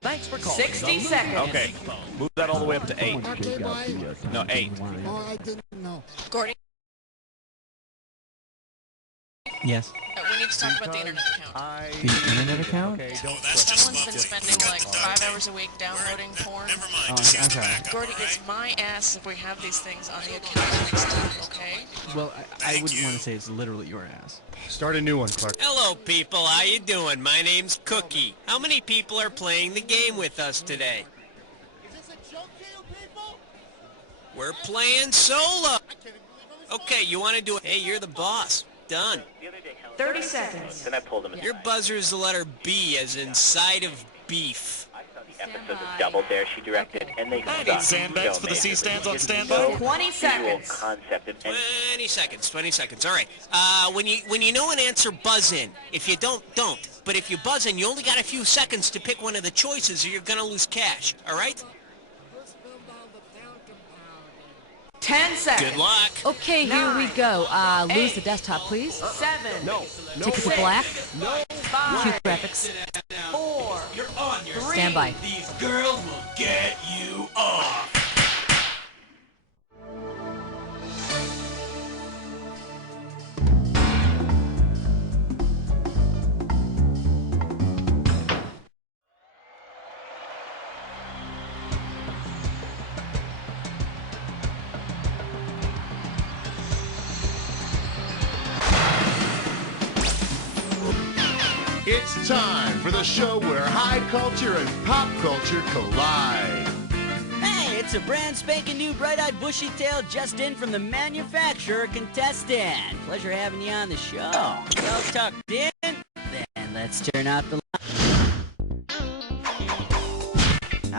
Thanks for calling. 60 seconds. Okay, move that all the way up to 8. Okay, bye. No, 8. Oh, I didn't know. Gordy, Yes. we need to talk about the internet account. The internet account? Okay, don't Someone's been spending like 5 hours a week downloading porn. Never mind. Oh, Just use the okay. backup, Gordy, all right? it's my ass if we have these things on the account next time, okay? Well, I wouldn't want to say it's literally your ass. Start a new one, Clark. Hello, people. How you doing? My name's Cookie. How many people are playing the game with us today? Is this a joke to you people? We're playing solo. I can't even believe I'm Okay, you want to do it? Hey, you're the boss. Done. 30 seconds. Then I pulled him aside. Your buzzer is the letter B, as in side of beef. I saw the episodes of Double Dare she directed, and they I need sucked. sandbags So for the amazing. C-stands on It's standby. so 20 visual seconds. concept and 20 seconds. 20 seconds. All right. When you know an answer, buzz in. If you don't. But if you buzz in, you only got a few seconds to pick one of the choices, or you're gonna lose cash. All right? 10 seconds. Good luck. Okay, here we go. Lose the desktop, please. 7. No. Take it to black. 5. Cute graphics. 4. You're on your 3. Stand by. These girls will get you off. It's time for the show where high culture and pop culture collide. Hey, it's a brand spanking new bright-eyed bushy-tailed just in from the manufacturer contestant. Pleasure having you on the show. Well tucked in, then let's turn out the light.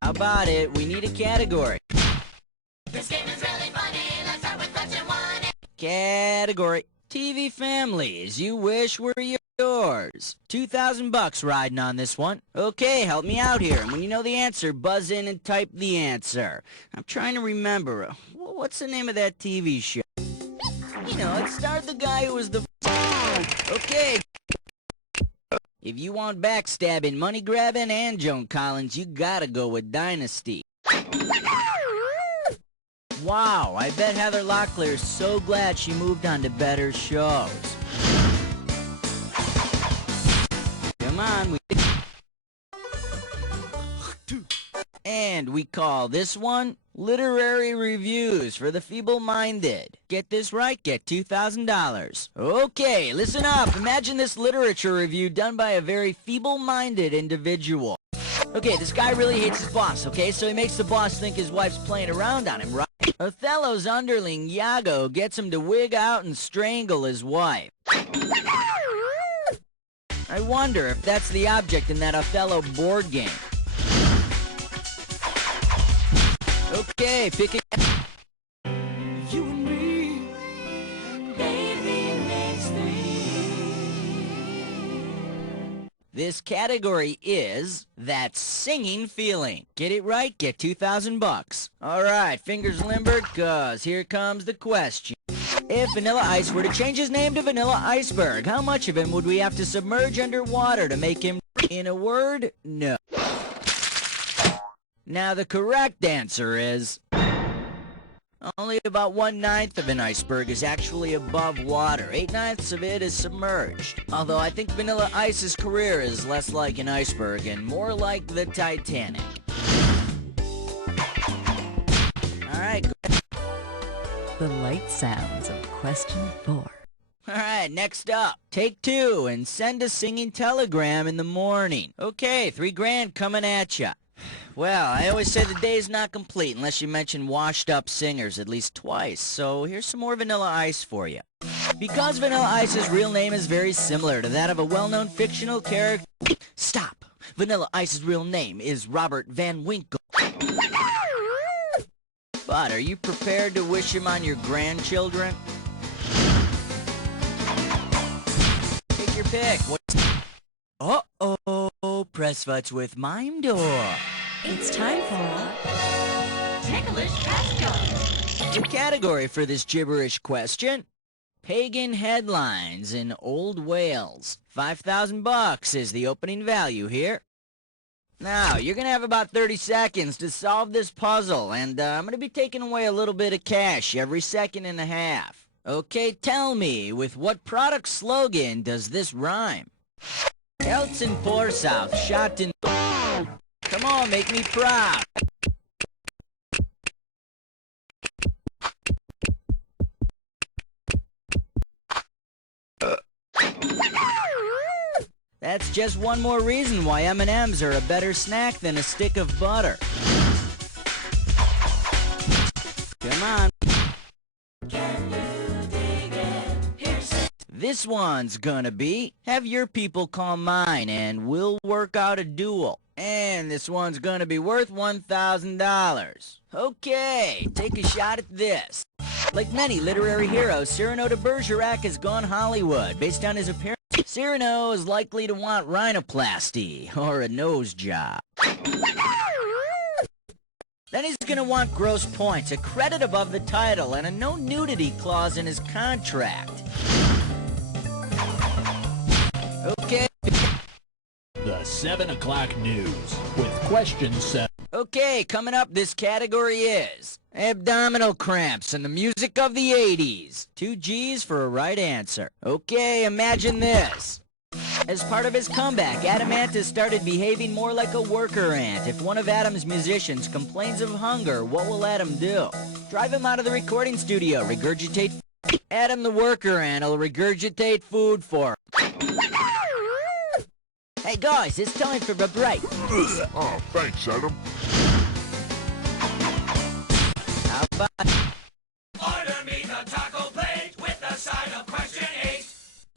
How about it? We need a category. This game is really funny. Let's start with question 1. Category. TV families you wish were yours. $2,000 riding on this one. Okay, help me out here. And when you know the answer, buzz in and type the answer. I'm trying to remember. What's the name of that TV show? You know, it starred the guy who was the... Okay. If you want backstabbing, money grabbing, and Joan Collins, you gotta go with Dynasty. Wow, I bet Heather Locklear's so glad she moved on to better shows. Come on, and we call this one Literary Reviews for the Feeble-Minded. Get this right, get $2,000. Okay, listen up. Imagine this literature review done by a very feeble-minded individual. Okay, this guy really hates his boss, okay? So he makes the boss think his wife's playing around on him, right? Othello's underling, Iago, gets him to wig out and strangle his wife. I wonder if that's the object in that Othello board game. Okay, pick it. You and me, baby, makes This category is that singing feeling. Get it right, get $2,000. All right, fingers limbered, cause here comes the question. If Vanilla Ice were to change his name to Vanilla Iceberg, how much of him would we have to submerge underwater to make him, in a word, no? Now the correct answer is... only about 1/9 of an iceberg is actually above water. 8/9 of it is submerged. Although I think Vanilla Ice's career is less like an iceberg and more like the Titanic. Alright, The light sounds of question 4. Alright, next up. Take 2 and send a singing telegram in the morning. Okay, $3,000 coming at ya. Well, I always say the day's not complete unless you mention washed-up singers at least twice, so here's some more Vanilla Ice for you. Because Vanilla Ice's real name is very similar to that of a well-known fictional character... Stop! Vanilla Ice's real name is Robert Van Winkle. But are you prepared to wish him on your grandchildren? Take your pick. Uh-oh, press futs with Mime Door. It's time for Ticklish Pascal. The category for this gibberish question: pagan headlines in Old Wales. $5,000 is the opening value here. Now, you're gonna have about 30 seconds to solve this puzzle, and I'm gonna be taking away a little bit of cash every second and a half. Okay, tell me, with what product slogan does this rhyme? Elton South shot in... Come on, make me proud. That's just one more reason why M&Ms are a better snack than a stick of butter. Come on. This one's gonna be, have your people call mine and we'll work out a duel. And this one's gonna be worth $1,000. Okay, take a shot at this. Like many literary heroes, Cyrano de Bergerac has gone Hollywood. Based on his appearance, Cyrano is likely to want rhinoplasty or a nose job. Then he's gonna want gross points, a credit above the title, and a no nudity clause in his contract. Okay. The 7 o'clock news with question 7. Okay, coming up, this category is abdominal cramps and the music of the 80s. 2 G's for a right answer. Okay, imagine this. As part of his comeback, Adam Ant has started behaving more like a worker ant. If one of Adam's musicians complains of hunger, what will Adam do? Drive him out of the recording studio, regurgitate... Adam the worker ant will regurgitate food for him. Hey guys, it's time for a break. Oh, thanks, Adam. How about... Order me the taco plate with a side of question 8.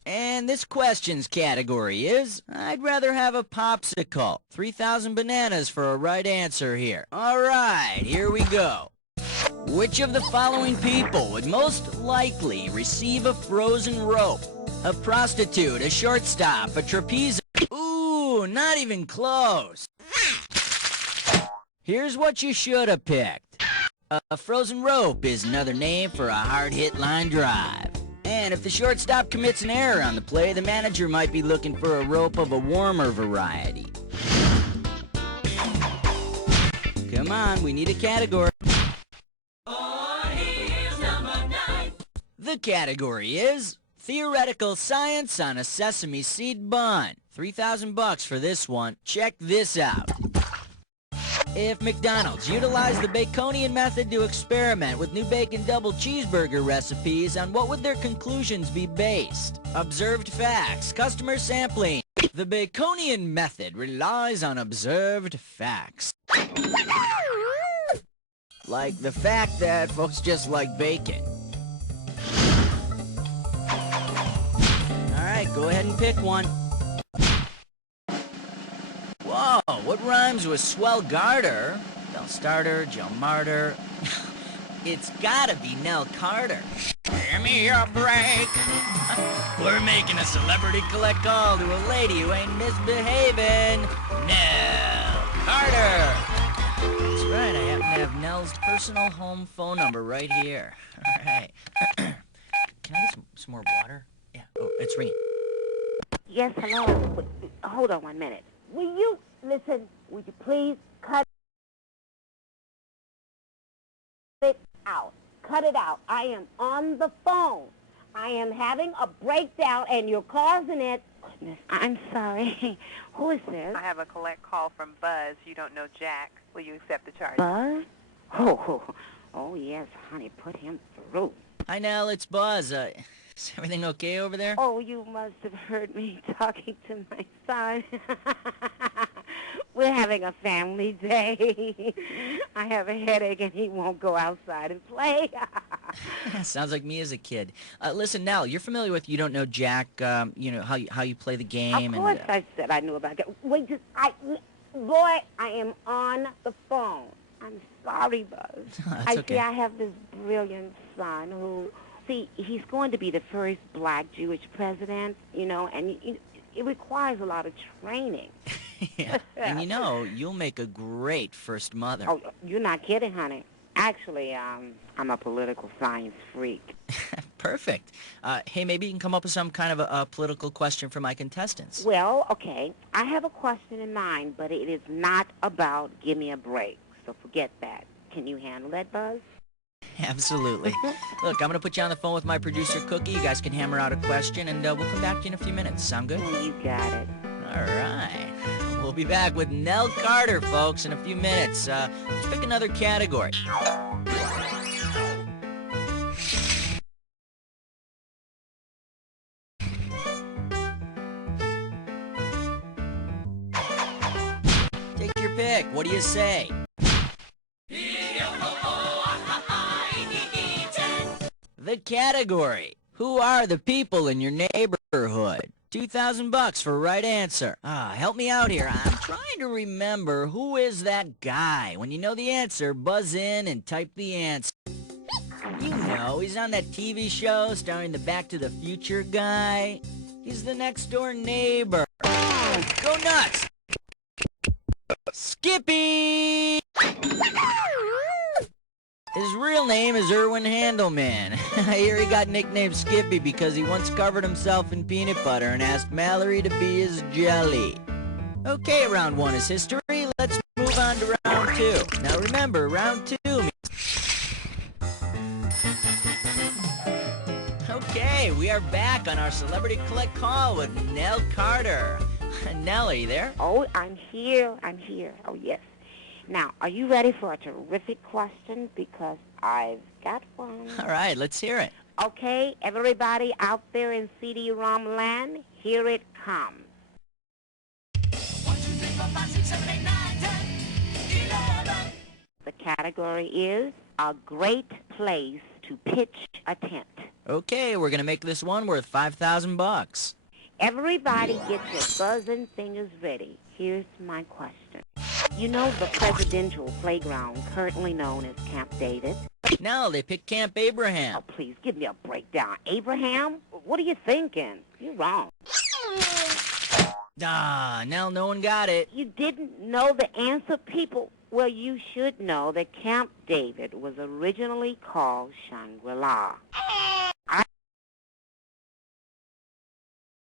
And this questions category is, I'd rather have a popsicle. 3,000 bananas for a right answer here. Alright, here we go. Which of the following people would most likely receive a frozen rope? A prostitute, a shortstop, a trapeze... Ooh, not even close. Here's what you should have picked. A frozen rope is another name for a hard-hit line drive. And if the shortstop commits an error on the play, the manager might be looking for a rope of a warmer variety. Come on, we need a category. The category is theoretical science on a sesame seed bun. $3,000 for this one. Check this out. If McDonald's utilized the Baconian method to experiment with new bacon double cheeseburger recipes, on what would their conclusions be based? Observed facts, customer sampling. The Baconian method relies on observed facts. Like the fact that folks just like bacon. Alright, go ahead and pick one. Whoa, what rhymes with swell garter? Bell starter, Joe Martyr. It's gotta be Nell Carter. Give me a break. We're making a celebrity collect call to a lady who ain't misbehaving. Nell Carter. That's right, I happen to have Nell's personal home phone number right here. Alright. Can I get some more water? Yeah, oh, it's ringing. Yes, hello. Wait, hold on 1 minute. Will you, listen, would you please cut it out? Cut it out. I am on the phone. I am having a breakdown and you're causing it. Goodness, I'm sorry. Who is this? I have a collect call from Buzz. You don't know Jack. Will you accept the charge? Buzz? Oh, yes, honey, put him through. Hi, Nell, it's Buzz. Is everything okay over there? Oh, you must have heard me talking to my son. We're having a family day. I have a headache and he won't go outside and play. Sounds like me as a kid. Listen, Nell, you're familiar with You Don't Know Jack, you know, how you play the game. Of course I said I knew about it. Wait, boy, I am on the phone. I'm sorry, Buzz. That's okay. See, I have this brilliant son who... See, he's going to be the first black Jewish president, you know, and it requires a lot of training. Yeah. And you know, you'll make a great first mother. Oh, you're not kidding, honey. Actually, I'm a political science freak. Perfect. Hey, maybe you can come up with some kind of a political question for my contestants. Well, okay, I have a question in mind, but it is not about give me a break, so forget that. Can you handle that, Buzz? Absolutely. Look, I'm going to put you on the phone with my producer, Cookie. You guys can hammer out a question, and we'll come back to you in a few minutes. Sound good? Oh, you got it. All right. We'll be back with Nell Carter, folks, in a few minutes. Let's pick another category. Take your pick. What do you say? The category. Who are the people in your neighborhood? $2,000 for right answer. Help me out here. I'm trying to remember who is that guy. When you know the answer, buzz in and type the answer. You know, he's on that TV show starring the Back to the Future guy. He's the next door neighbor. Go nuts! Skippy! His real name is Erwin Handelman. I hear he got nicknamed Skippy because he once covered himself in peanut butter and asked Mallory to be his jelly. Okay, round one is history. Let's move on to round two. Now remember, round two means... Okay, we are back on our Celebrity Collect Call with Nell Carter. Nell, are you there? Oh, I'm here. Oh, yes. Now, are you ready for a terrific question? Because I've got one. All right, let's hear it. Okay, everybody out there in CD-ROM land, here it comes. 1, 2, 3, 4, 5, 6, 7, 8, 9, 10, 11. The category is a great place to pitch a tent. Okay, we're going to make this one worth $5,000. Everybody get your buzzing fingers ready. Here's my question. You know the presidential playground currently known as Camp David? No, they picked Camp Abraham. Oh, please, give me a breakdown. Abraham? What are you thinking? You're wrong. Nell, no one got it. You didn't know the answer, people? Well, you should know that Camp David was originally called Shangri-La.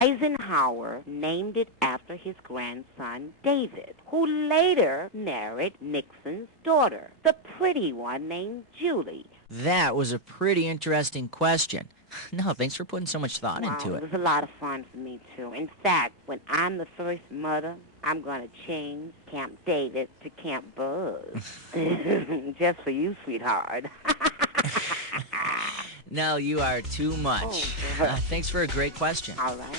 Eisenhower named it after his grandson, David, who later married Nixon's daughter, the pretty one named Julie. That was a pretty interesting question. No, thanks for putting so much thought into it. It was a lot of fun for me, too. In fact, when I'm the first mother, I'm going to change Camp David to Camp Buzz. Just for you, sweetheart. Nell, you are too much. Oh, thanks for a great question. All right.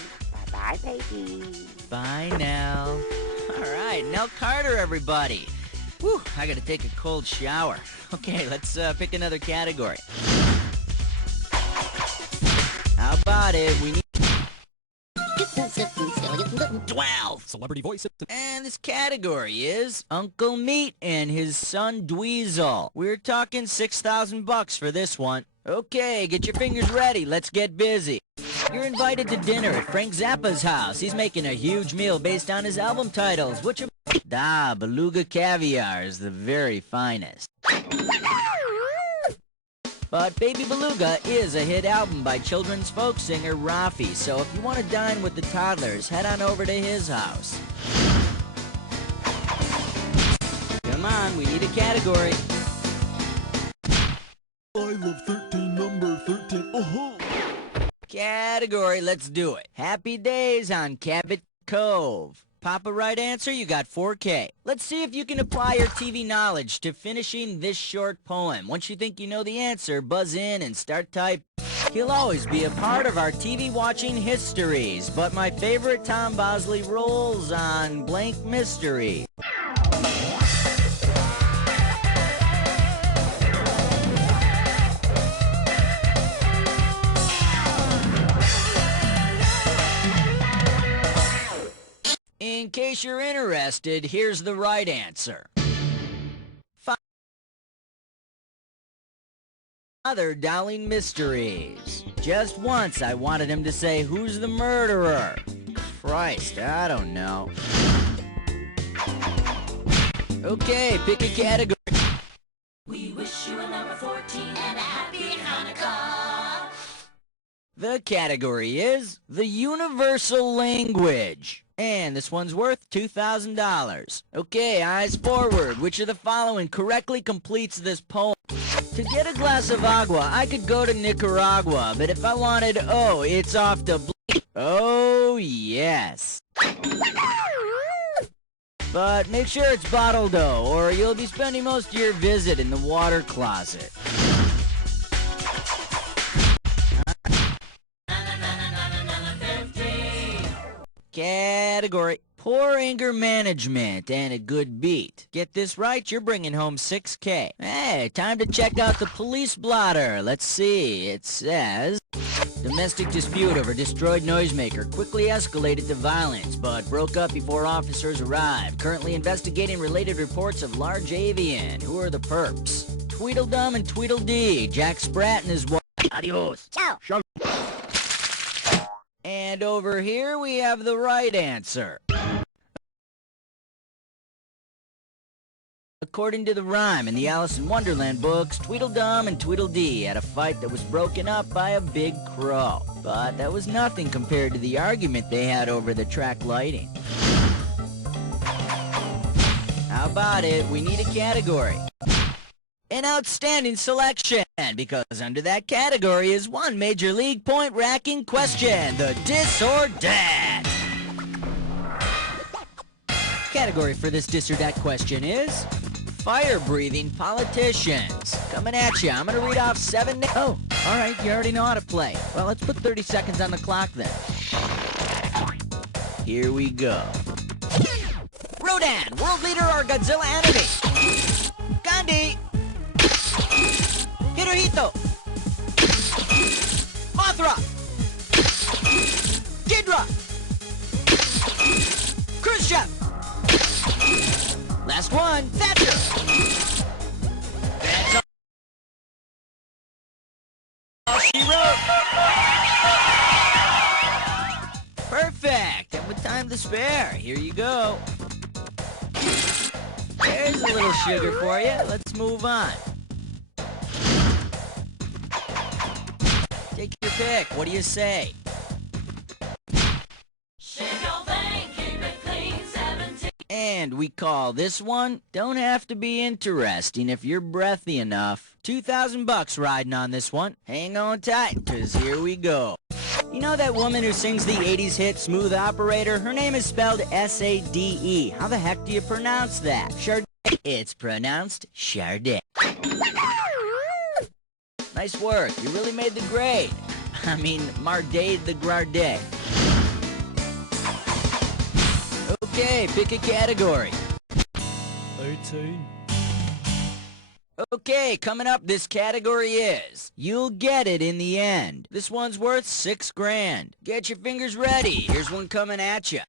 Bye-bye, baby. Bye, Nell. All right, Nell Carter, everybody. Whew, I got to take a cold shower. Okay, let's pick another category. How about it? We need 12 celebrity voices. And this category is Uncle Meat and his son Dweezil. We're talking $6,000 for this one. Okay, get your fingers ready. Let's get busy. You're invited to dinner at Frank Zappa's house. He's making a huge meal based on his album titles. Which of... Beluga Caviar is the very finest. But Baby Beluga is a hit album by children's folk singer Rafi, so if you want to dine with the toddlers, head on over to his house. Come on, we need a category. I love 13, number 13. Oh-ho! Category, let's do it. Happy Days on Cabot Cove. Pop a right answer, you got $4K. Let's see if you can apply your TV knowledge to finishing this short poem. Once you think you know the answer, buzz in and start type. He'll always be a part of our TV watching histories, but my favorite Tom Bosley rolls on blank mystery. In case you're interested, here's the right answer. Father Dowling Mysteries. Just once I wanted him to say, "Who's the murderer?" Christ, I don't know. Okay, pick a category. We wish you The category is the universal language. And this one's worth $2,000. Okay, eyes forward. Which of the following correctly completes this poem? To get a glass of agua, I could go to Nicaragua, but if I wanted, oh, it's off the oh, yes. But make sure it's bottled, though, or you'll be spending most of your visit in the water closet. Category: poor anger management and a good beat. Get this right, you're bringing home $6K. Hey, time to check out the police blotter. Let's see. It says, domestic dispute over destroyed noisemaker quickly escalated to violence, but broke up before officers arrived. Currently investigating related reports of large avian. Who are the perps? Tweedledum and Tweedledee. Jack Sprat and his wife. Adios. Ciao. And over here we have the right answer. According to the rhyme in the Alice in Wonderland books, Tweedledum and Tweedledee had a fight that was broken up by a big crow. But that was nothing compared to the argument they had over the track lighting. How about it? We need a category. An outstanding selection, because under that category is one major league point-racking question, the dis or dat. Category for this dis or dat question is fire-breathing politicians. Coming at you, I'm going to read off 7 names. Oh, all right, you already know how to play. Well, let's put 30 seconds on the clock then. Here we go. Rodan, world leader or Godzilla enemy? Gandhi. Hirohito! Mothra! Ghidra! Khrushchev! Last one, Thatcher! That's all she wrote! Perfect! And with time to spare, here you go. There's a little sugar for you. Let's move on. Take your pick. What do you say? And we call this one, don't have to be interesting if you're breathy enough. $2,000 riding on this one. Hang on tight, cause here we go. You know that woman who sings the 80s hit Smooth Operator? Her name is spelled S-A-D-E. How the heck do you pronounce that? Chardonnay. It's pronounced Chardonnay. Nice work. You really made the grade. I mean, Marday the Grarday. Okay, pick a category. 18. Okay, coming up, this category is you'll get it in the end. This one's worth $6,000. Get your fingers ready. Here's one coming at you.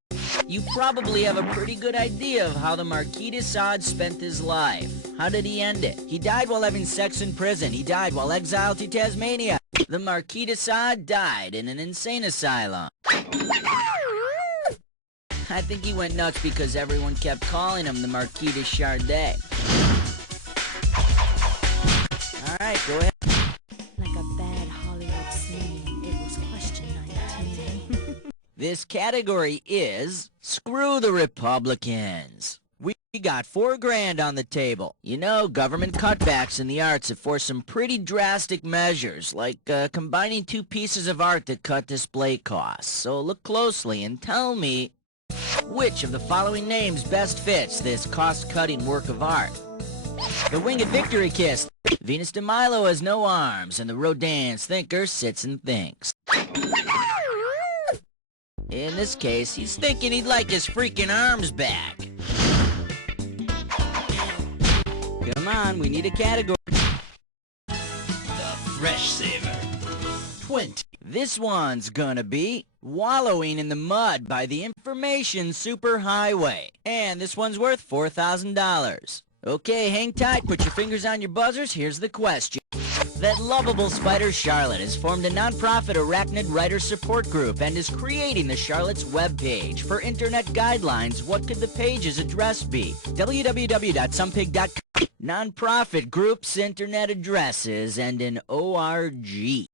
You probably have a pretty good idea of how the Marquis de Sade spent his life. How did he end it? He died while having sex in prison. He died while exiled to Tasmania. The Marquis de Sade died in an insane asylum. I think he went nuts because everyone kept calling him the Marquis de Chardonnay. Alright, go ahead. Like a bad Hollywood scene, it was question 19. This category is screw the Republicans. We got $4,000 on the table. You know, government cutbacks in the arts have forced some pretty drastic measures, like combining two pieces of art that cut display costs. So look closely and tell me which of the following names best fits this cost-cutting work of art. The Winged Victory Kiss. Venus de Milo has no arms, and the Rodin's thinker sits and thinks. In this case, he's thinking he'd like his freaking arms back. Come on, we need a category. The Fresh Saver. 20. This one's gonna be Wallowing in the Mud by the Information Superhighway. And this one's worth $4,000. Okay, hang tight, put your fingers on your buzzers, here's the question. That lovable spider Charlotte has formed a non-profit arachnid writer support group and is creating the Charlotte's webpage. For internet guidelines, what could the page's address be? www.somepig.com. Non-profit groups, internet addresses, and an ORG.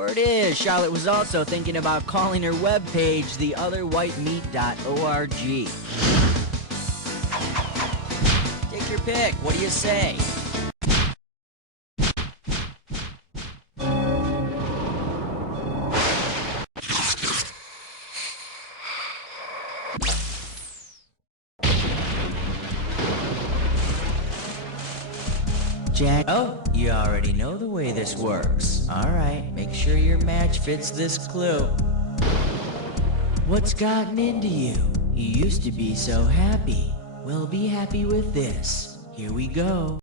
Word is, Charlotte was also thinking about calling her webpage theotherwhitemeat.org. Take your pick. What do you say? Jack, oh, you already know the way this works. Alright, make sure your match fits this clue. What's gotten into you? You used to be so happy. Well, be happy with this. Here we go.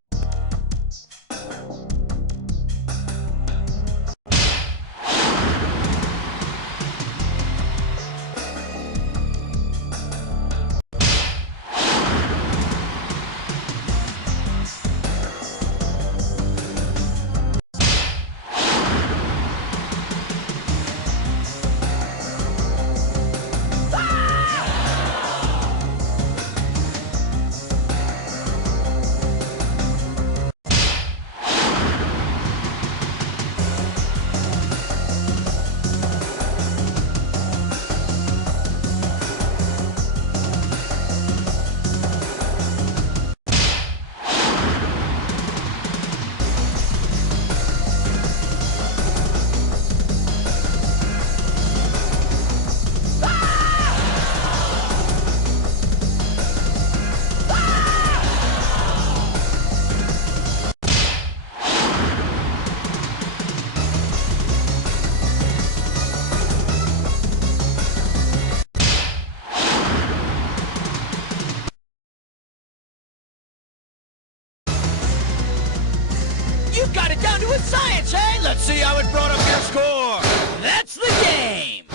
You got it down to a science, hey? Let's see how it brought up your score. That's the game.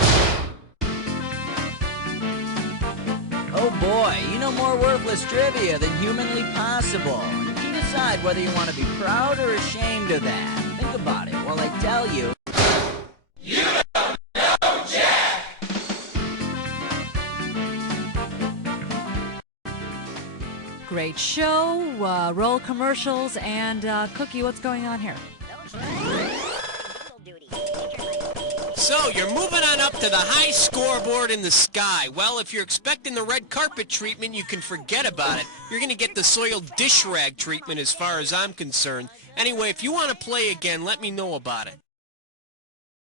Oh boy, you know more worthless trivia than humanly possible. You can decide whether you want to be proud or ashamed of that. Think about it while I tell you. You don't know Jack! Great show, roll commercials, and Cookie, what's going on here? So, you're moving on up to the high scoreboard in the sky. Well, if you're expecting the red carpet treatment, you can forget about it. You're going to get the soiled dish rag treatment as far as I'm concerned. Anyway, if you want to play again, let me know about it.